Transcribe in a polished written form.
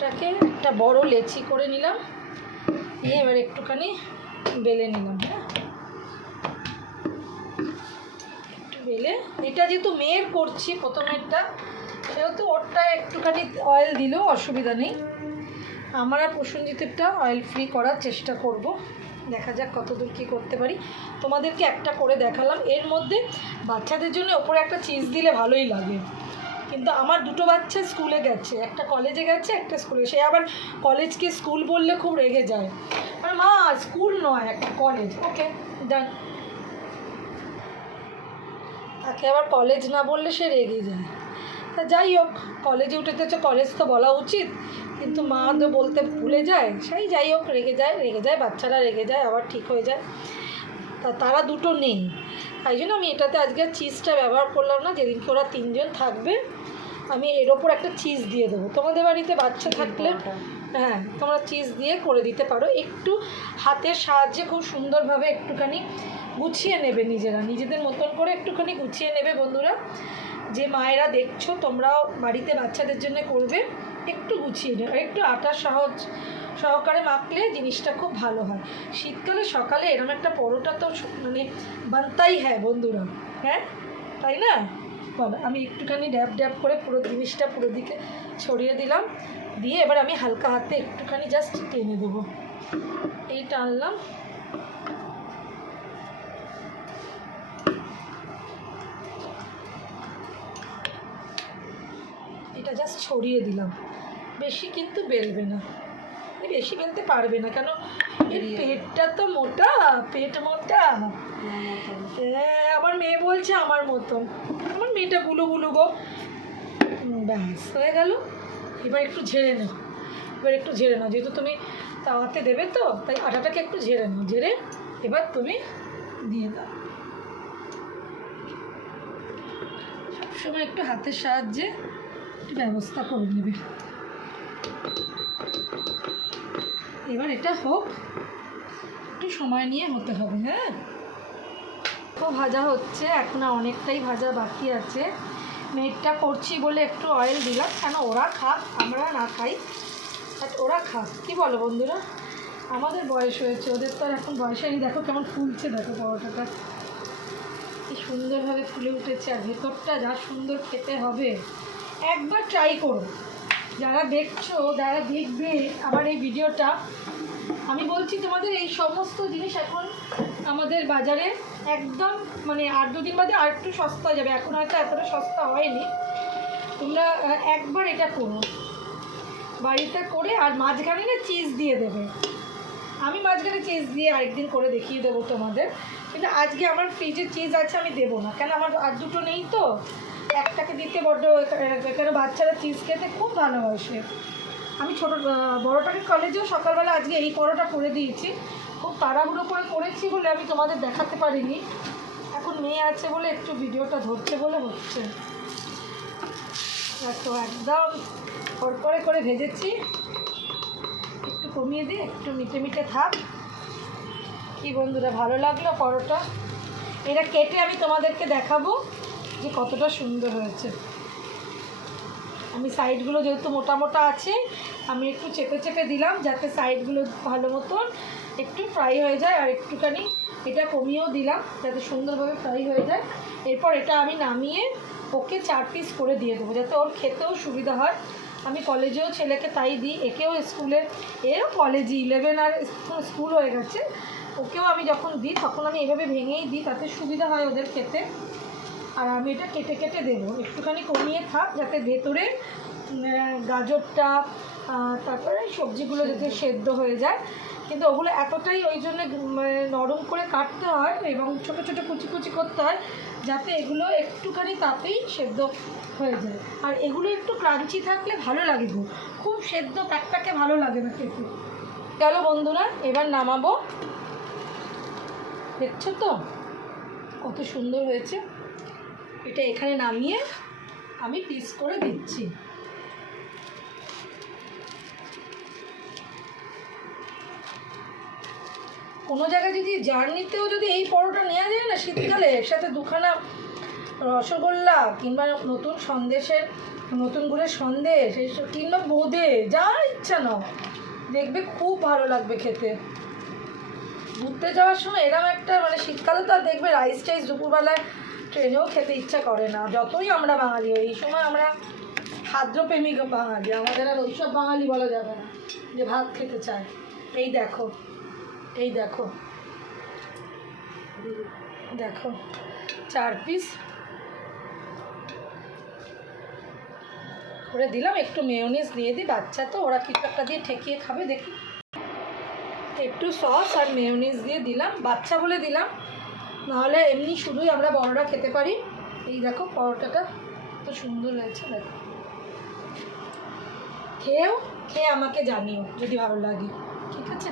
এটাকে একটা বড় লেচি করে নিলাম, নিয়ে এবার একটুখানি বেলে নিলাম। হ্যাঁ, একটু বেলে, এটা যেহেতু মেয়ের করছি প্রথমেরটা, সেহেতু ওরটা একটুখানি অয়েল দিলেও অসুবিধা নেই। আমার আর প্রসেনজিতেরটা অয়েল ফ্রি করার চেষ্টা করব, দেখা যাক কতদূর কী করতে পারি। তোমাদেরকে একটা করে দেখালাম। এর মধ্যে বাচ্চাদের জন্য ওপরে একটা চিজ দিলে ভালোই লাগে, কিন্তু আমার দুটো বাচ্চা স্কুলে গেছে, একটা কলেজে গেছে, একটা স্কুলে। সে আবার কলেজকে স্কুল বললে খুব রেগে যায়, মানে মা স্কুল নয় একটা কলেজ। ওকে ডান। তাকে আবার কলেজ না বললে সে রেগে যায়। তা যাই হোক, কলেজে উঠেছে, কলেজ তো বলা উচিত, কিন্তু মা তো বলতে ভুলে যায়। সেই যাই হোক, রেগে যায়, বাচ্চারা রেগে যায়, আবার ঠিক হয়ে যায়। তারা দুটো নেই, তাই জন্য আমি এটাতে আজকে চিজটা ব্যবহার করলাম না। যেদিনকে ওরা তিনজন থাকবে আমি এর ওপর একটা চিজ দিয়ে দেবো। তোমাদের বাড়িতে বাচ্চা থাকলে হ্যাঁ তোমরা চিজ দিয়ে করে দিতে পারো। একটু হাতের সাহায্যে খুব সুন্দরভাবে একটুখানি গুছিয়ে নেবে, নিজেদের মতন করে একটুখানি গুছিয়ে নেবে। বন্ধুরা, যে মায়েরা দেখছো তোমরাও বাড়িতে বাচ্চাদের জন্য করবে, একটু গুছিয়ে নেবে, একটু আটার সহকারে মাখলে জিনিসটা খুব ভালো হয়। শীতকালে সকালে এরকম একটা পরোটা তো মানে বানতাই হ্যাঁ বন্ধুরা, হ্যাঁ তাই না? বলো। আমি একটুখানি ড্যাব করে পুরো জিনিসটা পুরো দিকে ছড়িয়ে দিলাম, দিয়ে এবার আমি হালকা হাতে একটুখানি জাস্ট টেনে দেবো। এই টানলাম, এটা জাস্ট ছড়িয়ে দিলাম। বেশি কিন্তু বেলবে না, বেশি বেলতে পারবে না, কেন এর পেটটা তো মোটা, পেট মোটা। হ্যাঁ, আমার মেয়ে বলছে আমার মতন, আমার মেয়েটা গুলো গো। ব্যাস হয়ে গেল। এবার একটু ঝেড়ে নাও, যেহেতু তুমি তাওয়াতে দেবে তো, তাই আটাটাকে একটু ঝেড়ে নাও। ঝেড়ে এবার তুমি দিয়ে দাও। সবসময় একটু হাতের সাহায্যে একটু ব্যবস্থা করে নেবে। এবার এটা হোক, একটু সময় নিয়ে হতে হবে। হ্যাঁ, তো ভাজা হচ্ছে, এখন অনেকটাই ভাজা বাকি আছে। মেয়েটা করছি বলে একটু অয়েল দিলাম, কেন ওরা খাক, আমরা না খাই, বাট ওরা খাক। কী বলো বন্ধুরা? আমাদের বয়স হয়েছে, ওদের তো আর এখন বয়স হয়নি। দেখো কেমন ফুলছে, দেখো পরোটাটা কি সুন্দরভাবে ফুলে উঠেছে, আর ভেতরটা যা সুন্দর খেতে হবে। একবার ট্রাই করো, যারা দেখছো, যারা দেখবে আমার এই ভিডিওটা। আমি বলছি তোমাদের এই সমস্ত জিনিস এখন আমাদের বাজারে একদম মানে 8-2 দিন বাদে আর একটু সস্তা হয়ে যাবে, এখন হয়তো এতটা সস্তা হয়নি। তোমরা একবার এটা করো বাড়িতে করে, আর মাঝখানে না চিজ দিয়ে দেবে। আমি মাঝখানে চিজ দিয়ে আরেকদিন করে দেখিয়ে দেবো তোমাদের, কিন্তু আজকে আমার ফ্রিজে চিজ আছে, আমি দেবো না, কেন আমার আর দুটো নেই তো। একটাকে দিতে বড্ড, কেন বাচ্চারা চিজ খেতে খুব ভালোবাসে। আমি বড়োটাকে কলেজেও সকালবেলা আজকে এই পরোটা করে দিয়েছি, খুব তাড়াহুড়ো করে করেছি বলে আমি তোমাদের দেখাতে পারিনি। এখন মেয়ে আছে বলে একটু ভিডিওটা ধরছে বলে হচ্ছে। তো একদম কড়কড়ে করে ভেজেছি, একটু কমিয়ে দিই, একটু মিটে থাক। কি বন্ধুরা, ভালো লাগলো পরোটা? এটা কেটে আমি তোমাদেরকে দেখাবো যে কতটা সুন্দর হয়েছে। আমি সাইডগুলো যেহেতু মোটা আছে, আমি একটু চেপে দিলাম যাতে সাইডগুলো ভালো মতন একটু ফ্রাই হয়ে যায়, আর একটুখানি এটা কমিয়েও দিলাম যাতে সুন্দরভাবে ফ্রাই হয়ে যায়। এরপর এটা আমি নামিয়ে ওকে 4 পিস করে দিয়ে দেবো, যাতে ওর খেতেও সুবিধা হয়। আমি কলেজেও ছেলেকে তাই দিই, একেও স্কুলে, এও কলেজে 11 আর স্কুল হয়ে গেছে, ওকেও আমি যখন দিই তখন আমি এভাবে ভেঙেই দিই, তাতে সুবিধা হয় ওদের খেতে। আর আমি এটা কেটে দেবো, একটুখানি কমিয়ে থাক যাতে ভেতরে গাজরটা, তারপরে সবজিগুলো যাতে সেদ্ধ হয়ে যায়। কিন্তু ওগুলো এতটাই ওই জন্য নরম করে কাটতে হয় এবং ছোটো ছোটো কুচি করতে হয়, যাতে এগুলো একটুখানি তাপেই সেদ্ধ হয়ে যায়। আর এগুলো একটু ক্রাঞ্চি থাকলে ভালো লাগে গো, খুব সেদ্ধ প্যাকপ্যাকে ভালো লাগে না খেতে। গেল বন্ধুরা, এবার নামাবো। দেখছো তো কত সুন্দর হয়েছে। এটা এখানে নামিয়ে আমি পিস করে দিচ্ছি। কোনো জায়গায় যদি জার্নিতেও যদি এই পরোটা নেওয়া যায় না শীতকালে, এর সাথে দুখানা রসগোল্লা কিংবা নতুন গুড়ের সন্দেশ এইসব, কিংবা বোঁদে, যা ইচ্ছা নাও, দেখবে খুব ভালো লাগবে খেতে। ঘুরতে যাওয়ার সময় এরকম একটা মানে শীতকালে তো আর দেখবে রাইস টাইস দুপুরবেলায় ট্রেনেও খেতে ইচ্ছা করে না, যতই আমরা বাঙালি এই সময় আমরা খাদ্যপ্রেমিক বাঙালি, আমাদের আর ওইসব বাঙালি বলা যাবে না যে ভাত খেতে চায়। এই দেখো, এই দেখো, দেখো 4 পিস করে দিলাম। একটু মেয়োনিজ দিয়ে দিই, বাচ্চা তো ওরা কিছু একটা দিয়ে ঠেকিয়ে খাবে, দেখি। একটু সস আর মেয়োনিজ দিয়ে দিলাম, বাচ্চা বলে দিলাম, নাহলে এমনি শুধুই আমরা বড়রা খেতে পারি। এই দেখো পরোটাটা তো সুন্দর হয়েছে, দেখো। খেয়ে আমাকে জানিও যদি ভালো লাগে, ঠিক আছে।